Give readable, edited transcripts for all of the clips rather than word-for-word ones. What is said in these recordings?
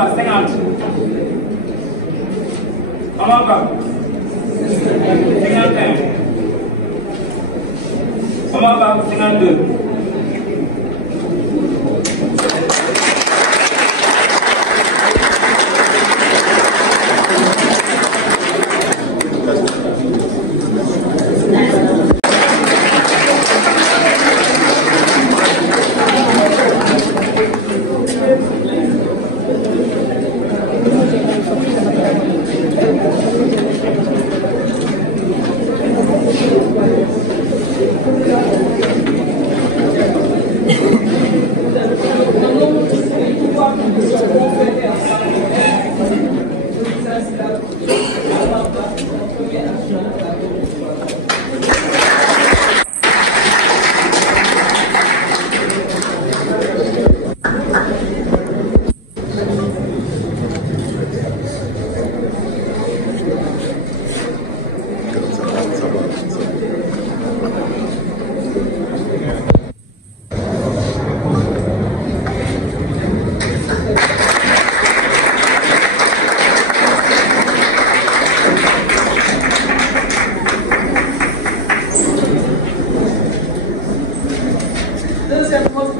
Ba 50. Omar Ba 51. Omar Ba 52.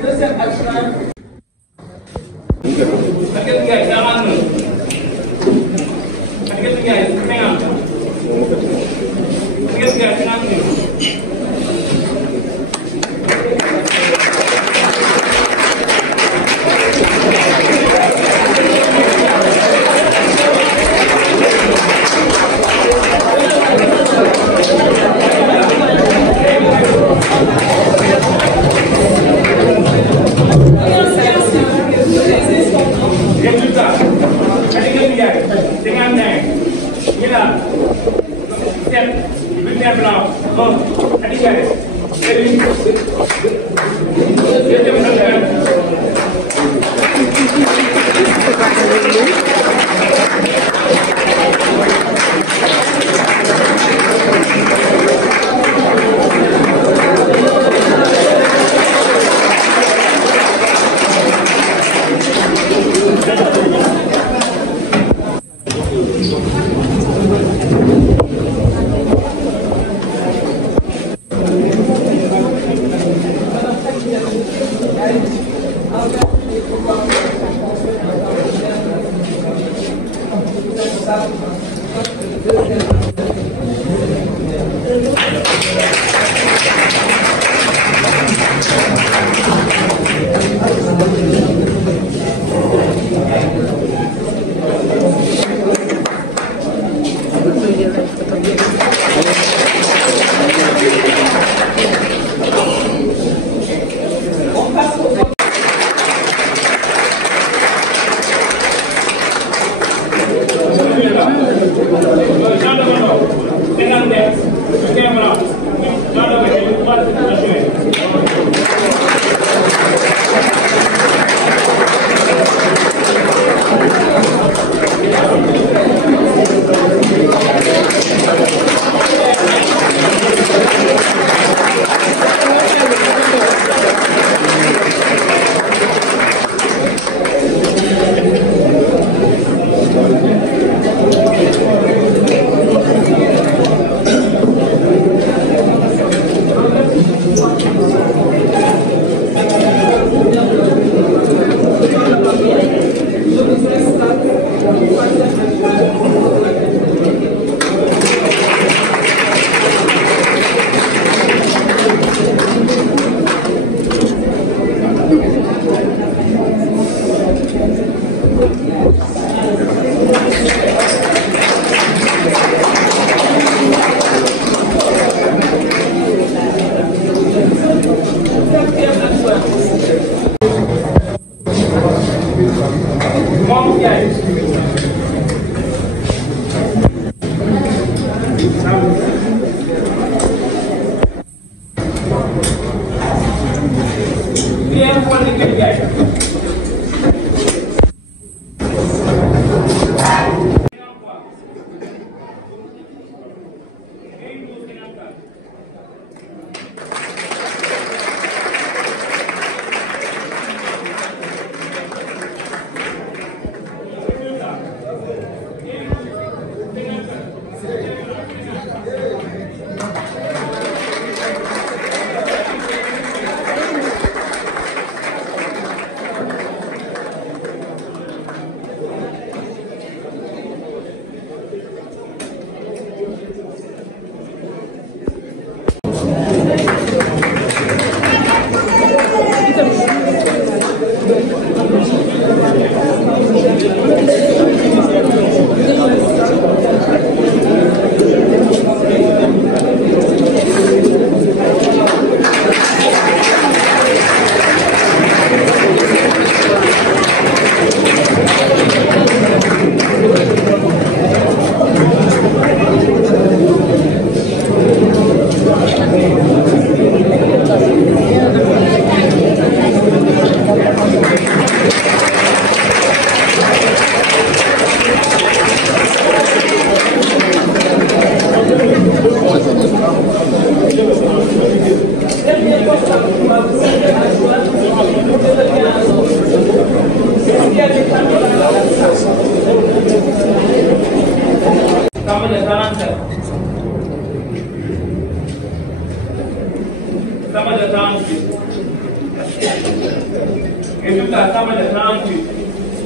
Deuxième action. Akhirnya guys, jangan. Akhirnya guys, tengah. Akhirnya guys, tengah.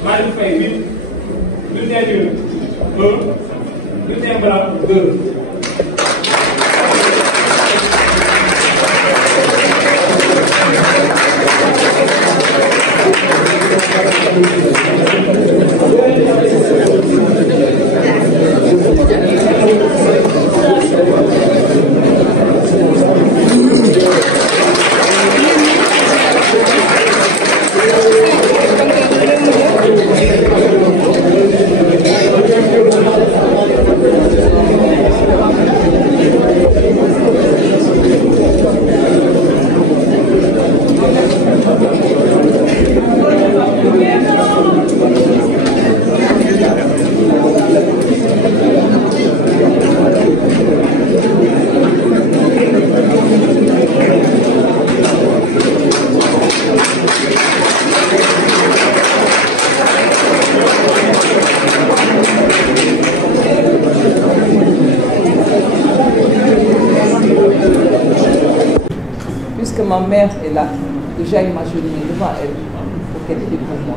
Malick Faye 8, bulletin nul 1, bulletin blanc 2. Puisque ma mère est là, que j'aille m'agenouiller devant elle pour qu'elle prie pour moi.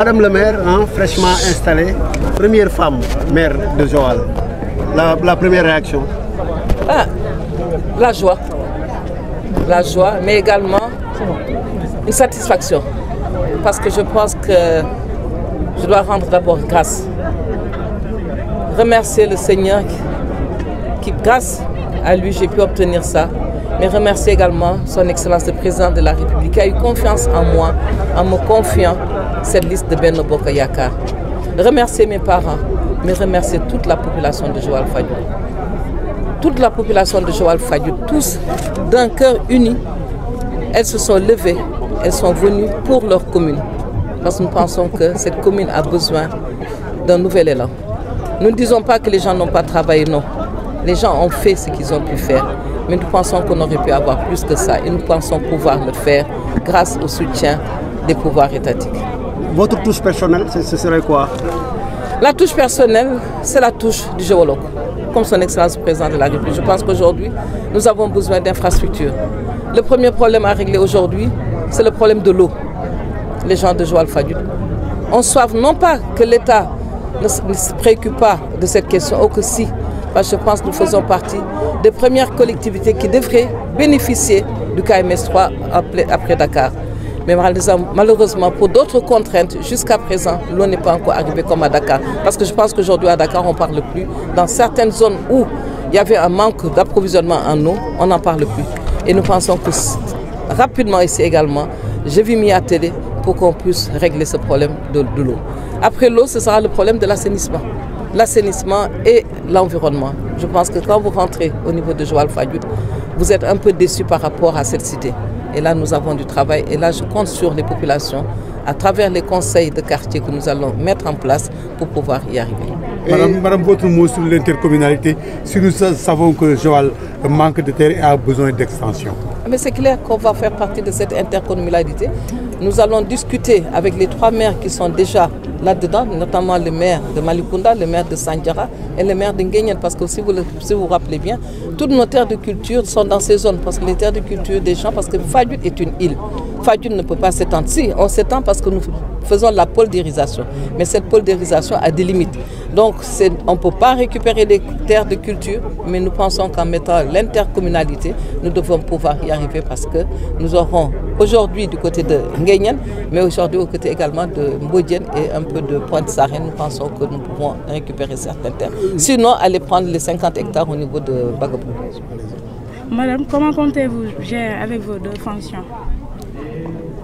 Madame le maire, fraîchement installée, première femme maire de Joal. La première réaction? La joie, mais également une satisfaction. Parce que je pense que je dois rendre d'abord grâce. Remercier le Seigneur qui, grâce à lui, j'ai pu obtenir ça. Mais remercier également son Excellence le Président de la République qui a eu confiance en moi en me confiant cette liste de Benno Bokk Yakaar. Remercier mes parents, mais remercier toute la population de Joal Fadiouth. Toute la population de Joal Fadiouth, tous d'un cœur uni, elles se sont levées, elles sont venues pour leur commune. Parce que nous pensons que cette commune a besoin d'un nouvel élan. Nous ne disons pas que les gens n'ont pas travaillé, non. Les gens ont fait ce qu'ils ont pu faire. Mais nous pensons qu'on aurait pu avoir plus que ça et nous pensons pouvoir le faire grâce au soutien des pouvoirs étatiques. Votre touche personnelle, ce serait quoi? La touche personnelle, c'est la touche du géologue, comme son Excellence le Président de la République. Je pense qu'aujourd'hui, nous avons besoin d'infrastructures. Le premier problème à régler aujourd'hui, c'est le problème de l'eau. Les gens de Joal Fadiouth ont soif, non pas que l'État ne se préoccupe pas de cette question, ou que si, parce que je pense que nous faisons partie des premières collectivités qui devraient bénéficier du KMS 3 après Dakar. Mais malheureusement, pour d'autres contraintes, jusqu'à présent, l'eau n'est pas encore arrivée comme à Dakar. Parce que je pense qu'aujourd'hui à Dakar, on ne parle plus. Dans certaines zones où il y avait un manque d'approvisionnement en eau, on n'en parle plus. Et nous pensons que rapidement ici également, je vais m'y atteler pour qu'on puisse régler ce problème de l'eau. Après l'eau, ce sera le problème de l'assainissement. L'assainissement et l'environnement. Je pense que quand vous rentrez au niveau de Joal Fadiouth, vous êtes un peu déçus par rapport à cette cité. Et là, nous avons du travail. Et là, je compte sur les populations, à travers les conseils de quartier que nous allons mettre en place pour pouvoir y arriver. Madame, votre mot sur l'intercommunalité, si nous savons que Joal manque de terre et a besoin d'extension. Mais c'est clair qu'on va faire partie de cette intercommunalité. Nous allons discuter avec les 3 maires qui sont déjà là-dedans, notamment le maire de Malicounda, le maire de Sandiara et le maire de Nguyen, parce que si vous vous rappelez bien, toutes nos terres de culture sont dans ces zones, parce que les terres de culture des gens, parce que Fadjout est une île. Fadjout ne peut pas s'étendre. Si, on s'étend parce que nous faisons la poldérisation, mais cette poldérisation a des limites. Donc on ne peut pas récupérer les terres de culture, mais nous pensons qu'en mettant l'intercommunalité, nous devons pouvoir y arriver parce que nous aurons aujourd'hui du côté de Nguyen, mais aujourd'hui au côté également de Mbodjen et un peu de Pointe-Sarène, nous pensons que nous pouvons récupérer certaines terres. Sinon, aller prendre les 50 hectares au niveau de Bagabou. Madame, comment comptez-vous gérer avec vos 2 fonctions?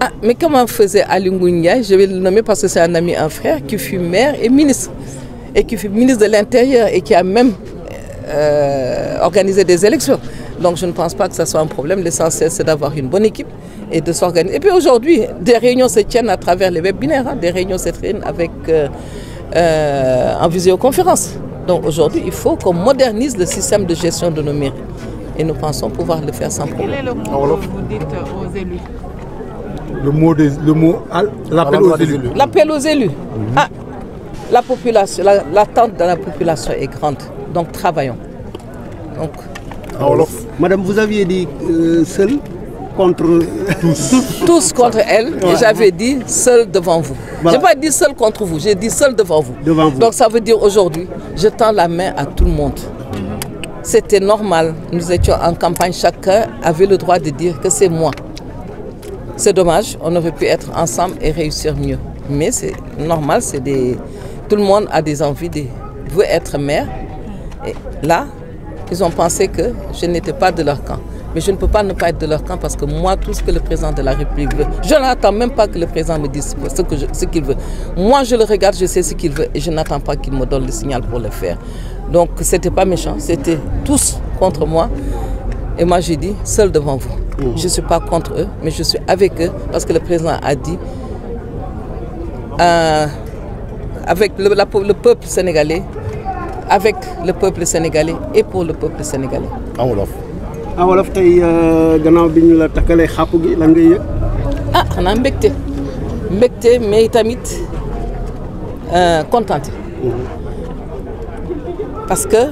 Ah, mais comment faisait Ali Ngounia? Je vais le nommer parce que c'est un ami, un frère qui fut maire et ministre. Et qui fut ministre de l'Intérieur et qui a même organisé des élections. Donc je ne pense pas que ça soit un problème. L'essentiel, c'est d'avoir une bonne équipe et de s'organiser. Et puis aujourd'hui, des réunions se tiennent à travers les webinaires, hein. Des réunions se tiennent avec, en visioconférence. Donc aujourd'hui, il faut qu'on modernise le système de gestion de nos mairies. Et nous pensons pouvoir le faire sans problème. Quel est le mot que vous dites aux élus? L'appel aux élus. L'appel aux élus. Ah, la population, l'attente de la population est grande. Donc travaillons. Donc, Madame, vous aviez dit seul contre tous. Tous contre elle. Et j'avais dit seul devant vous. Voilà. Je n'ai pas dit seul contre vous, j'ai dit seul devant vous. Donc ça veut dire aujourd'hui, je tends la main à tout le monde. C'était normal. Nous étions en campagne, chacun avait le droit de dire que c'est moi. C'est dommage, on aurait pu être ensemble et réussir mieux. Mais c'est normal, tout le monde a des envies veut être maire. Et là, ils ont pensé que je n'étais pas de leur camp. Mais je ne peux pas ne pas être de leur camp parce que moi, tout ce que le président de la République veut, je n'attends même pas que le président me dise ce qu'il veut. Moi, je le regarde, je sais ce qu'il veut et je n'attends pas qu'il me donne le signal pour le faire. Donc, ce n'était pas méchant, c'était tous contre moi. Et moi, j'ai dit, seul devant vous. Je ne suis pas contre eux, mais je suis avec eux parce que le président a dit, avec le peuple sénégalais, avec le peuple sénégalais et pour le peuple sénégalais. En wolof tey gannaaw bi ñu la takkalee xàpp gi lan ngay yëg. Ah xanaa mbégte mais tamit contenté parce que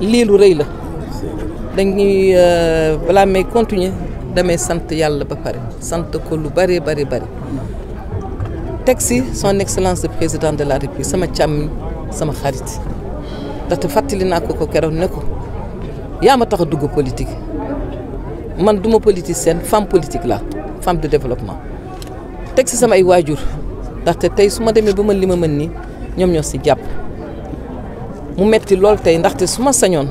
lii lu rëy la dañuy balaa may continuer damay sant yàlla ba pare sant ko lu bari teg si son excellence le président de la République sama càmmiñ sama xarit ndaxte fàttali naa ko keroog ne ko yaa ma tax a dugg politique. Man duma politicienne, femme politique la, femme de développement. Tek ci sama ay wajur ndaxte tay suma démé ba man li ma mën ni ñom ñoo ci japp. Mu metti lool tay ndaxte suma sañoon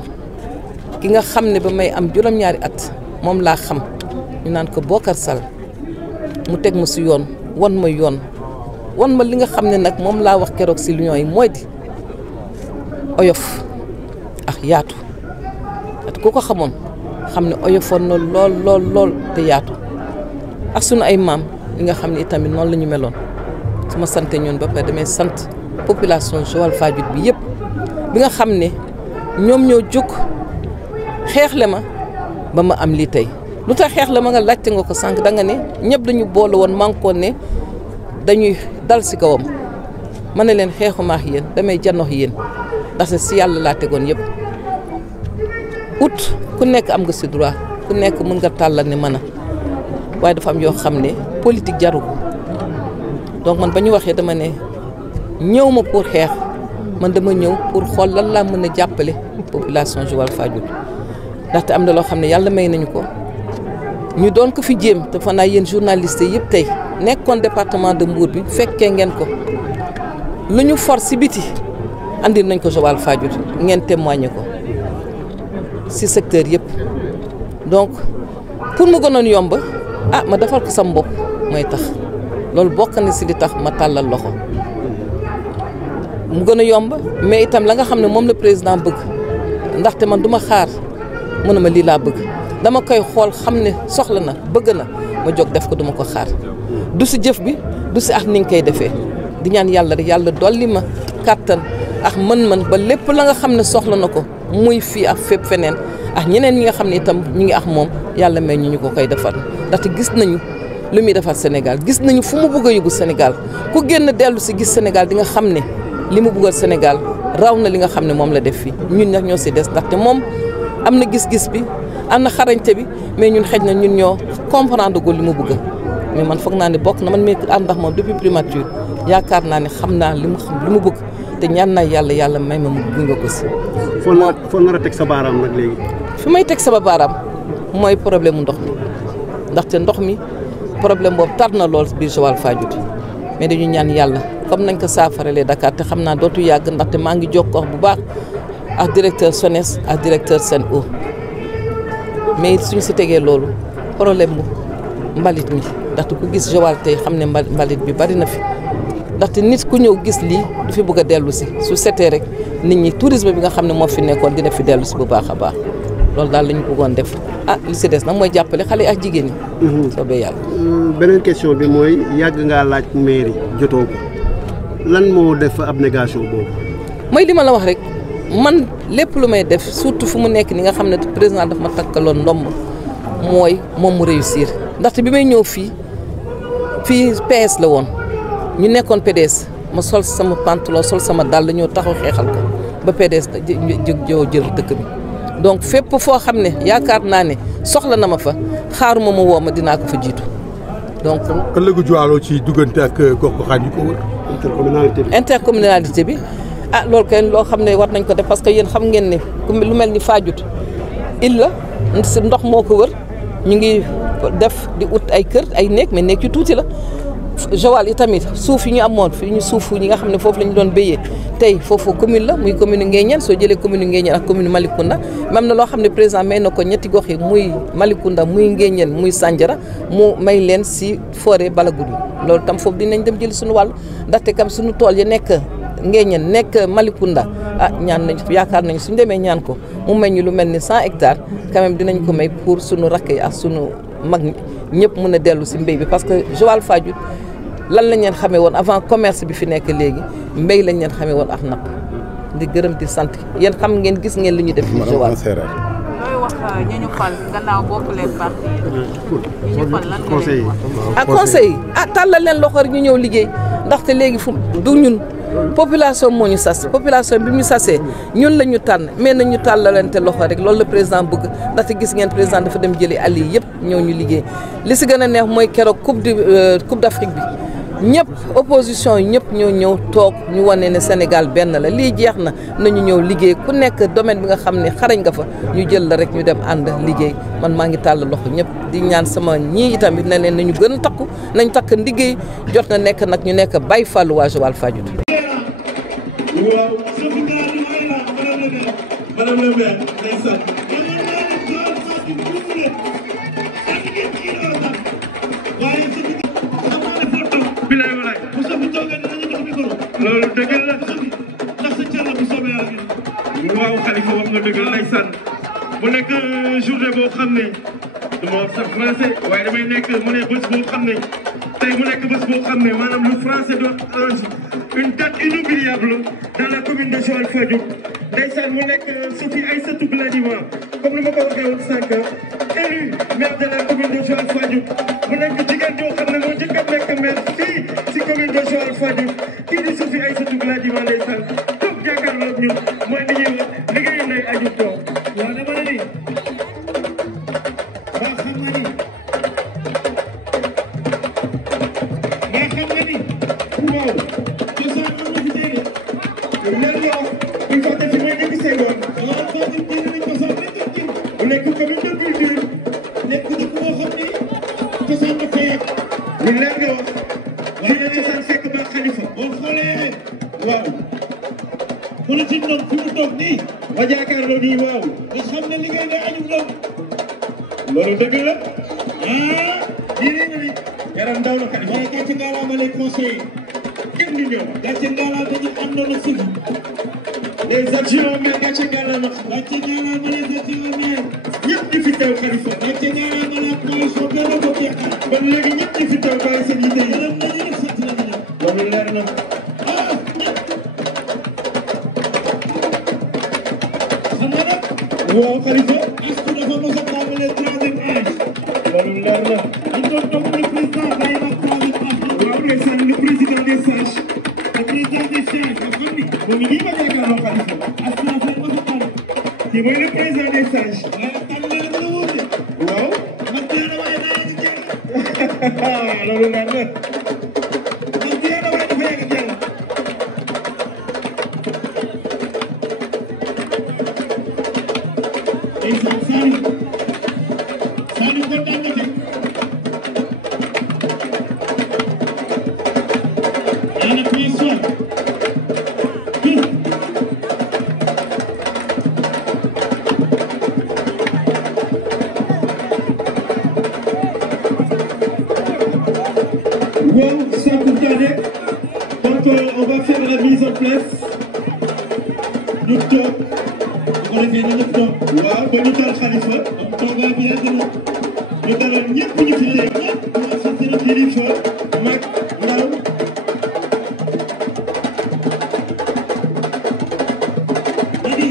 ki nga xamné ba may am juroom ñaari at mom la xam ñu naan ko Bokar Sall mu tek ma ci yoon won ma li nga xamné nak mom la wax kérok ci l'union yi moy di oyof ak yaatu at ko xamone xam ne oyofoon na lool te yaatu ak sunu ay maam li nga xam ne itamit noonu la ñu meloon su ma sante ñun ba pare damay sant population Joal Fadiouth bi yëpp bi nga xam ne ñoom ñoo jóg xeexle ma ba ma am lii tey lu tax xeexle ma nga laajte nga ko sànq da nga ne ñëpp dañu boole woon mànkoo ne dañuy dal si kawam ma ne leen xeexuma ak yéen damay janox yéen ndax si yàlla laa tegoon yëpp ut ku nekk am nga ci droit ku nekk mën nga tàllal ne mën a waaye dafa am yoo xam ne politique jaru ko donc man ba ñu waxee dama ne ñëw ma pour xeex man dama ñëw pour xool lan laa mën a jàppale population Joal Fadiouth ndaxte am na loo xam ne yàlla may nañu ko ñu doon ko fi jéem te fa naa yéen journalistes yëpp tey nekkoon département de Mbour bi fekkee ngeen ko lu ñu for ci biti andi nañ ko Joal Fadiouth ngeen témoigner ko ci secteur yëpp donc pour mu gënoon yomb ma defal ko sam bopp mooy tax loolu bokk na ci li tax ma tàllal loxo mu gën a yomb mais itam la nga xam ne moom la président bëgg ndaxte man duma xaar mënuma lii laa bëgg dama koy xool xam ne soxla na bëgg na ma jóg def ko duma ko xaar du ci jëf bi du ci ak ni nga koy defee di ñaan yàlla rek yàlla dolli ma kàttan ak mën-mën ba lépp la nga xam ne soxla na ko muy fii ak fépp feneen ak ñeneen ñi nga xam ne itam ñu ngi ak moom yàlla may ñu ko koy defal ndaxte gis nañu lu muy defal Sénégal gis nañu fu mu bëgg a yóbbu Sénégal ku génn dellu si gis Sénégal di nga xam ne li mu bëggal Sénégal raw na li nga xam ne moom la def fii ñun nag ñoo si des ndaxte moom am na gis-gis bi am na xarañte bi mais ñun xëj na ñun ñoo comprendre ko li mu bëgg mais man foog naa ne bokk na man mi ànd ak moom depuis primature yaakaar naa ne xam naa li mu bëgg te ñaan naa yàlla may ma mu gunge ko si. foo nar a teg sa baaraam nag léegi. fi may teg sama baaraam mooy problème mu ndox mi ndaxte ndox mi problème boobu tar na lool biir Joal Fadiouth mais dañu ñaan yàlla comme nañ ko saafaralee Dakar te xam naa dootu yàgg ndaxte maa ngi jokkoo bu baax ak directeur SONES ak directeur SEN'EAU mais suñu si tegee loolu problème bu mbalit mi ndaxte ku gis Joal tey xam ne mbalit bi bari na fi ndaxte nit ku ñëw gis lii du fi bëgg a dellu si su setee rek nit ñi tourisme bi nga xam ne moo fi nekkoon dina fi dellu si bu baax a baax loolu daal la ñu bëggoon def li si des nag mooy jàppale xale yi ak jigéen ñi. soobee yàlla. beneen question bi mooy yàgg ngaa laaj mairie jotoo ko lan moo def abnégation boobu. mooy li ma la wax rek man lépp lu may def surtout fu mu nekk ni nga xam ne président daf ma takkaloon ndomb mooy moom mu réussir ndaxte bi may ñëw fii PS la woon ñu nekkoon PDS ma sol sama pantalon sol sama dàll ñëw taxaw xeexal ko ba PDS jël dëkk bi. donc fépp foo xam ne yaakaar naa ne soxla na ma fa xaaruma ma woo ma dinaa ko fa jiitu donc. ëllëgu Joal ci duggante ak gox-goxaan yi ko wër. intercommunalité bi loolu kay loo xam ne war nañ ko def parce que yéen xam ngeen ne lu mel ni Fadiouth île la si ndox moo ko wër ñu ngi def di ut ay kër ay néeg mais néeg yu tuuti la. Joal yi tamit suuf yi ñu amoon fi ñu suuf ñi nga xam ne foofu la ñu doon béyee tey foofu commune la muy commune Nguéniène soo jëlee commune Nguéniène ak commune Malicounda même na loo xam ne président may na ko ñetti gox yi muy Malicounda muy Nguéniène muy Sandiara mu may leen si forêt Balagoudou loolu tam foofu dinañ dem jël suñu wàll ndaxte kam suñu tool yi nekk Nguéniène nekk Malicounda ñaan nañ yaakaar nañ suñu demee ñaan ko mu may ñu lu mel ni 100 hectares quand même dinañ ko may pour suñu rakk yi ak suñu mag ñëpp mën a dellu si mbéy bi parce que Joal Fadiouth lan lañ leen xamee woon avant commerce bi fi nekk léegi mbéy lañ leen xamee woon ak napp di gërëm di sant yéen xam ngeen gis ngeen li ñu def fi Joal. looy wax ñi ñu fal gannaaw bokk leen parti ñi ñu fal lan nga leen wax. conseil tàllal leen loxo rek ñu ñëw liggéey ndaxte léegi fu du ñun population moo ñu sas population bi ñu sasee ñun la ñu tànn mais nañu tàllalante loxo rek loolu la président bëgg ndaxte gis ngeen président dafa dem jëli àll yi yëpp ñëw ñu liggéey li si gën a neex mooy keroog coupe d'Afrique bi ñëpp opposition yi ñëpp ñoo ñëw toog ñu wane ne Sénégal benn la lii jeex na nañu ñëw liggéey ku nekk domaine bi nga xam ne xarañ nga fa ñu jël la rek ñu dem ànd liggéey man maa ngi tàll loxo ñëpp di ñaan sama ñii itamit ne leen nañu gën a takku nañ takk liggéey jot na nekk nag ñu nekk Baye Fallou waa Joal Fadiouth. waaw madame le maire ndeysaan bilaay walaay bu sofi toogee dinañu jox micro loolu dëgg la ndax sa cër la bu soobee yàlla waaw Khalifa wax nga dëgg ndeysaan mu nekk journée boo xam ne du ma wax sax français waaye damay nekk mu ne bés boo xam ne tey mu nekk bés boo xam ne maanaam lu français doon une date inoubliable dans la commune de Joal Fadiouth ndeysaan mu nekk Sophie Aïssatou Gladima comme ni ma ko waxee woon sànq élu maire de la commune de Joal Fadiouth mu nekk jigéen joo xam ne moo njëkk a nekk maire fii si commune de Joal Fadiouth kii di Sophie Aïssatou Gladima ndeysaan toog jàkkaarloo ak ñun mooy li ñuy wax liggéeyu ndey aju toog waaw dama la ni ba xam nga ni waaw cosaan am na fi dégg leen nga wax il faut que fi may dégg Senghor Joal Fadiouth dégg nañ cosaan nekk mu nekk commune de culture nekk dëkk boo xam ni cosaan dafa yàgg lu leen nga wax lii la cosaan fekk ba Khalifa boo xoolee waaw politique nag fi mu toog nii ma jàkkaarloo nii waaw nga xam ne liggéey nga añu doon loolu dëgg la lii nga ni yaram daw na Khalifa waaye gàcce ngaalaama les conseillers kenn du ñëw gàcce ngaalaama dañu am na la suuf les adjoints mais gàcce ngaalaama les adjoints mais ñëpp di fi teew Khalifa gàcce ngaalaama la coalition Benno Bokk Yaakaar ba léegi ñëpp di fi teew bàyyi seen yitte yi loolu leer na xam nga nag woo Khalifa Astou dafa mos a tàmbalee troisième âge loolu leer na ñu doon toog le président bàyyi na troisième âge waaw ndeysaan le président des sages le président des sages nga xam ni mu ngi nii ma jàkkaarloo Khalifa Astou dafa mos a tàmm te mooy le président des sages waaye tànn na la mën a wóor de waaw man teel na waaye naa yàgg jàll loolu leer na man teel na waaye dafa yàgg jàll ndeysaan Saliou kontaan na tey ana pression Wow, sans pour tarder, donc on va faire la mise en place. Nous toog bu ko defee ñu def toog waaw ba ñu dal Khalifa am toogaa bi yàgg na ñu dalal ñëpp ñu fi teew ñëpp ñu assisté kilifa mag ndaw Idi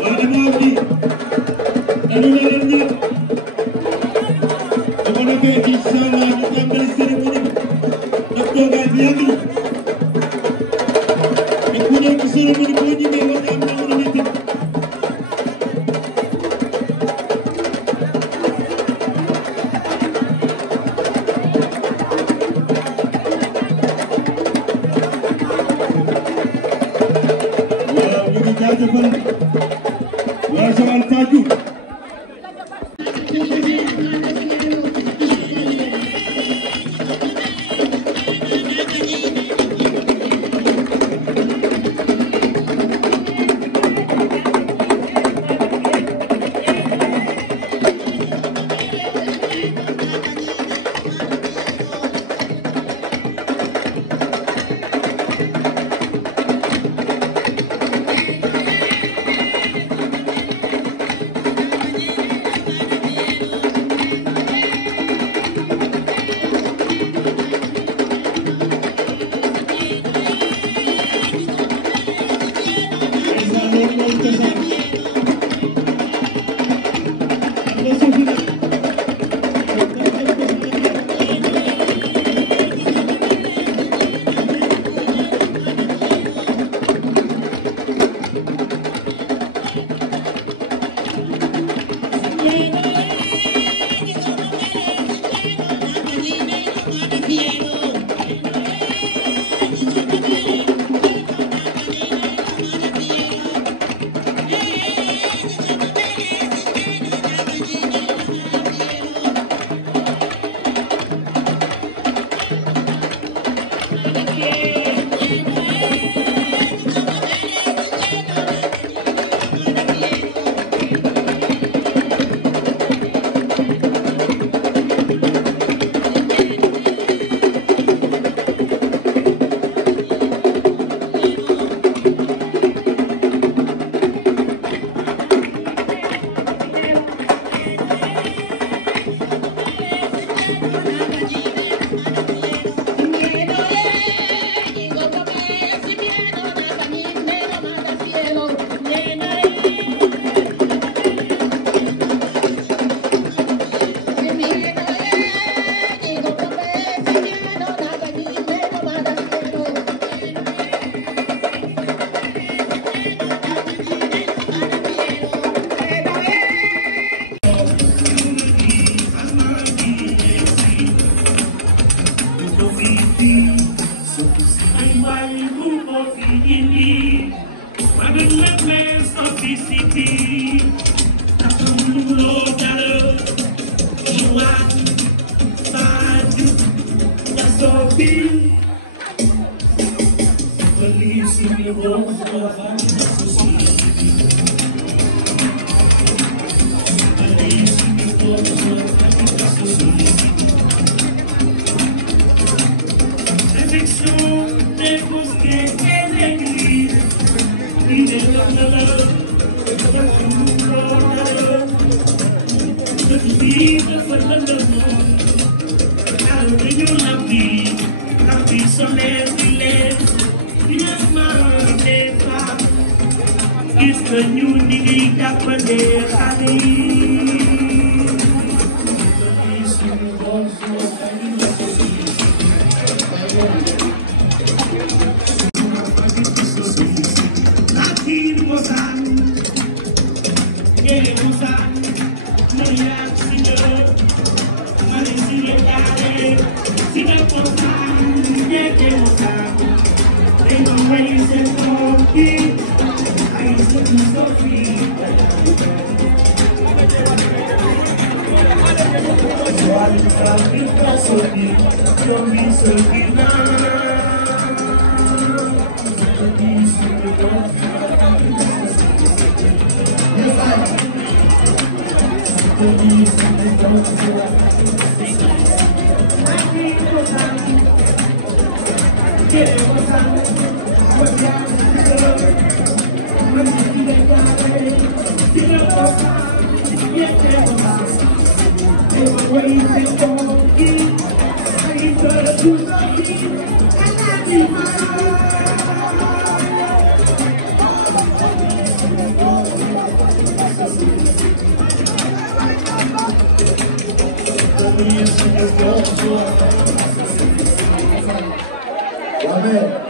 waaw dama wax ni dañu dalal ñëpp bu ko defee incha allah ñu tàmbali cérémonie bi ndax toogaa bi yàgg na et ku nekk cérémonie boo ñëwee war nga am na mën a métti waaw ñu ngi jaajëfal waa Joal Fadiouth Happy, so let me Amen.